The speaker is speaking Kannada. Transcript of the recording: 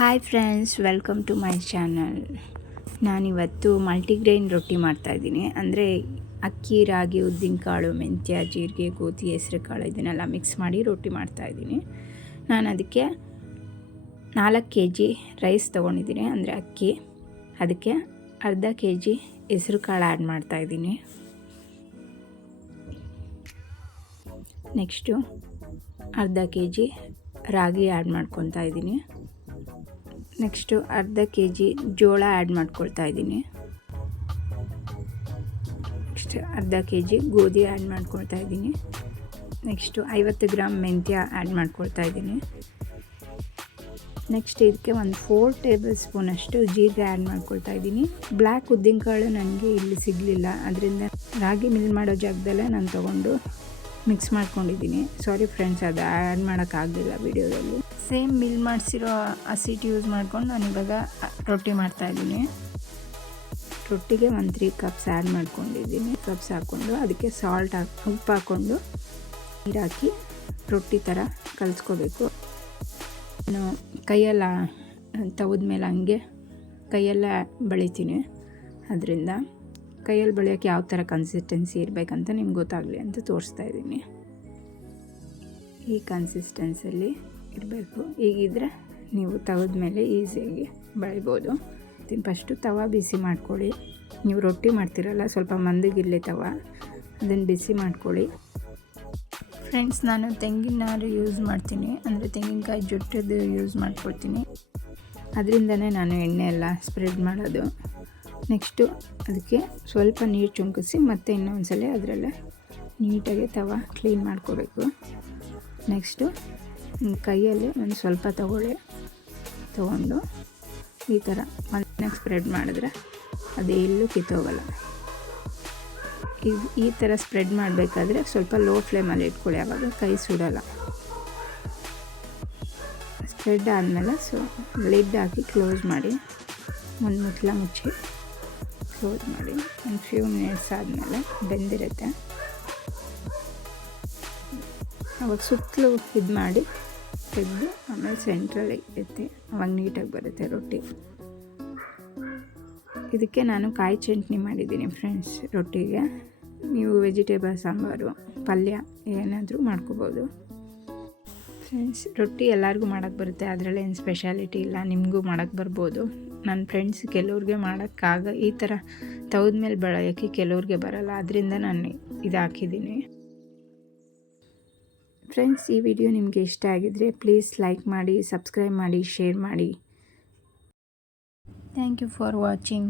Hi friends, welcome to my channel. ನಾನಿವತ್ತು ಮಲ್ಟಿಗ್ರೈನ್ ರೊಟ್ಟಿ ಮಾಡ್ತಾಯಿದ್ದೀನಿ. ಅಂದರೆ ಅಕ್ಕಿ, ರಾಗಿ, ಉದ್ದಿನಕಾಳು, ಮೆಂತ್ಯ, ಜೀರಿಗೆ, ಗೋಧಿ, ಹೆಸರು ಕಾಳು ಇದನ್ನೆಲ್ಲ ಮಿಕ್ಸ್ ಮಾಡಿ ರೊಟ್ಟಿ ಮಾಡ್ತಾಯಿದ್ದೀನಿ. ನಾನು ಅದಕ್ಕೆ 4 kg ರೈಸ್ ತೊಗೊಂಡಿದ್ದೀನಿ, ಅಂದರೆ ಅಕ್ಕಿ. ಅದಕ್ಕೆ ಅರ್ಧ kg ಹೆಸರು ಕಾಳು ಆ್ಯಡ್ ಮಾಡ್ತಾಯಿದ್ದೀನಿ. ನೆಕ್ಸ್ಟು ಅರ್ಧ kg ರಾಗಿ ಆ್ಯಡ್ ಮಾಡ್ಕೊತಾ ಇದ್ದೀನಿ. ನೆಕ್ಸ್ಟು ಅರ್ಧ kg ಜೋಳ ಆ್ಯಡ್ ಮಾಡ್ಕೊಳ್ತಾ ಇದ್ದೀನಿ. ನೆಕ್ಸ್ಟ್ ಅರ್ಧ kg ಗೋಧಿ ಆ್ಯಡ್ ಮಾಡ್ಕೊಳ್ತಾ ಇದ್ದೀನಿ. ನೆಕ್ಸ್ಟು 50 ಗ್ರಾಮ್ ಮೆಂತ್ಯ ಆ್ಯಡ್ ಮಾಡ್ಕೊಳ್ತಾ ಇದ್ದೀನಿ. ನೆಕ್ಸ್ಟ್ ಇದಕ್ಕೆ ಒಂದು 4 ಟೇಬಲ್ ಸ್ಪೂನಷ್ಟು ಜೀರಿಗೆ ಆ್ಯಡ್ ಮಾಡ್ಕೊಳ್ತಾ ಇದ್ದೀನಿ. ಬ್ಲ್ಯಾಕ್ ಉದ್ದಿನಕಾಳು ನನಗೆ ಇಲ್ಲಿ ಸಿಗಲಿಲ್ಲ, ಅದರಿಂದ ರಾಗಿ ಮಿಲ್ ಮಾಡೋ ಜಾಗದಲ್ಲೇ ನಾನು ತೊಗೊಂಡು ಮಿಕ್ಸ್ ಮಾಡ್ಕೊಂಡಿದ್ದೀನಿ. ಸಾರಿ ಫ್ರೆಂಡ್ಸ್, ಅದು ಆ್ಯಡ್ ಮಾಡೋಕ್ಕಾಗಲಿಲ್ಲ ವಿಡಿಯೋದಲ್ಲಿ. ಸೇಮ್ ಮಿಲ್ ಮಾಡಿಸಿರೋ ಹಸಿಟ್ಟು ಯೂಸ್ ಮಾಡ್ಕೊಂಡು ನಾನು ಇವಾಗ ರೊಟ್ಟಿ ಮಾಡ್ತಾಯಿದ್ದೀನಿ. ರೊಟ್ಟಿಗೆ 1 3 ಕಪ್ಸ್ ಆ್ಯಡ್ ಮಾಡ್ಕೊಂಡಿದ್ದೀನಿ. ಕಪ್ಸ್ ಹಾಕ್ಕೊಂಡು ಅದಕ್ಕೆ ಉಪ್ಪು ಹಾಕ್ಕೊಂಡು ನೀರು ಹಾಕಿ ರೊಟ್ಟಿ ಥರ ಕಲಿಸ್ಕೋಬೇಕು. ನಾನು ಕೈಯೆಲ್ಲ ತವದ ಮೇಲೆ ಹಂಗೆ ಕೈಯೆಲ್ಲ ಬಳಿತೀನಿ. ಅದರಿಂದ ಕೈಯಲ್ಲಿ ಬೆಳೆಯೋಕ್ಕೆ ಯಾವ ಥರ ಕನ್ಸಿಸ್ಟೆನ್ಸಿ ಇರಬೇಕಂತ ನಿಮ್ಗೆ ಗೊತ್ತಾಗಲಿ ಅಂತ ತೋರಿಸ್ತಾ ಇದ್ದೀನಿ. ಈ ಕನ್ಸಿಸ್ಟೆನ್ಸಿಯಲ್ಲಿ ಇರಬೇಕು. ಹೀಗಿದ್ರೆ ನೀವು ತವದ ಮೇಲೆ ಈಸಿಯಾಗಿ ಬೆಳಿಬೋದು. ಫಸ್ಟು ತವ ಬಿಸಿ ಮಾಡ್ಕೊಳ್ಳಿ. ನೀವು ರೊಟ್ಟಿ ಮಾಡ್ತೀರಲ್ಲ, ಸ್ವಲ್ಪ ಮಂದಗಿರಲಿ ತವ, ಅದನ್ನು ಬಿಸಿ ಮಾಡ್ಕೊಳ್ಳಿ. ಫ್ರೆಂಡ್ಸ್, ನಾನು ತೆಂಗಿನಾರು ಯೂಸ್ ಮಾಡ್ತೀನಿ, ಅಂದರೆ ತೆಂಗಿನಕಾಯಿ ಜೊಟ್ಟದ್ದು ಯೂಸ್ ಮಾಡ್ಕೊಳ್ತೀನಿ. ಅದರಿಂದನೇ ನಾನು ಎಣ್ಣೆ ಎಲ್ಲ ಸ್ಪ್ರೆಡ್ ಮಾಡೋದು. ನೆಕ್ಸ್ಟು ಅದಕ್ಕೆ ಸ್ವಲ್ಪ ನೀರು ಚುಮ್ಕಿಸಿ ಮತ್ತೆ ಇನ್ನೊಂದ್ಸಲ ಅದರಲ್ಲೇ ನೀಟಾಗಿ ತವ ಕ್ಲೀನ್ ಮಾಡ್ಕೋಬೇಕು. ನೆಕ್ಸ್ಟು ಕೈಯಲ್ಲಿ ಒಂದು ಸ್ವಲ್ಪ ತೊಗೊಂಡು ಈ ಥರ ಮನೆಗೆ ಸ್ಪ್ರೆಡ್ ಮಾಡಿದ್ರೆ ಅದು ಎಲ್ಲೂ ಕಿತ್ತೋಗಲ್ಲ. ಈ ಥರ ಸ್ಪ್ರೆಡ್ ಮಾಡಬೇಕಾದ್ರೆ ಸ್ವಲ್ಪ ಲೋ ಫ್ಲೇಮಲ್ಲಿ ಇಟ್ಕೊಳ್ಳಿ, ಆವಾಗ ಕೈ ಸುಡಲ್ಲ. ಸ್ಪ್ರೆಡ್ ಆದಮೇಲೆ ಲಿಡ್ ಹಾಕಿ ಕ್ಲೋಸ್ ಮಾಡಿ, ಮುಚ್ಚಳ ಮುಚ್ಚಿ ಕ್ಲೋಸ್ ಮಾಡಿ. ಒಂದು ಫ್ಯೂ ಮಿನಿಟ್ಸ್ ಆದಮೇಲೆ ಬೆಂದಿರುತ್ತೆ. ಅವಾಗ ಸುತ್ತಲೂ ಇದು ಮಾಡಿ ತೆಗೆದು ಆಮೇಲೆ ಸೆಂಟ್ರಲ್ಲಿ ಎತ್ತಿ ಅವಾಗ ನೀಟಾಗಿ ಬರುತ್ತೆ ರೊಟ್ಟಿ. ಇದಕ್ಕೆ ನಾನು ಕಾಯಿ ಚಟ್ನಿ ಮಾಡಿದ್ದೀನಿ ಫ್ರೆಂಡ್ಸ್ ರೊಟ್ಟಿಗೆ. ನೀವು ವೆಜಿಟೇಬಲ್ ಸಾಂಬಾರು, ಪಲ್ಯ ಏನಾದರೂ ಮಾಡ್ಕೋಬೋದು. ಫ್ರೆಂಡ್ಸ್, ರೊಟ್ಟಿ ಎಲ್ಲರಿಗೂ ಮಾಡೋಕ್ಕೆ ಬರುತ್ತೆ, ಅದರಲ್ಲೇ ಏನು ಸ್ಪೆಷಾಲಿಟಿ ಇಲ್ಲ. ನಿಮಗೂ ಮಾಡೋಕ್ಕೆ ಬರ್ಬೋದು. ನನ್ನ ಫ್ರೆಂಡ್ಸ್ ಕೆಲವ್ರಿಗೆ ಈ ಥರ ತವದ ಮೇಲೆ ಬೆಳೆಯೋಕ್ಕೆ ಕೆಲವ್ರಿಗೆ ಬರಲ್ಲ, ಅದರಿಂದ ನಾನು ಇದು ಹಾಕಿದ್ದೀನಿ. ಫ್ರೆಂಡ್ಸ್, ಈ ವಿಡಿಯೋ ನಿಮಗೆ ಇಷ್ಟ ಆಗಿದರೆ ಪ್ಲೀಸ್ ಲೈಕ್ ಮಾಡಿ, ಸಬ್ಸ್ಕ್ರೈಬ್ ಮಾಡಿ, ಶೇರ್ ಮಾಡಿ. Thank you for watching.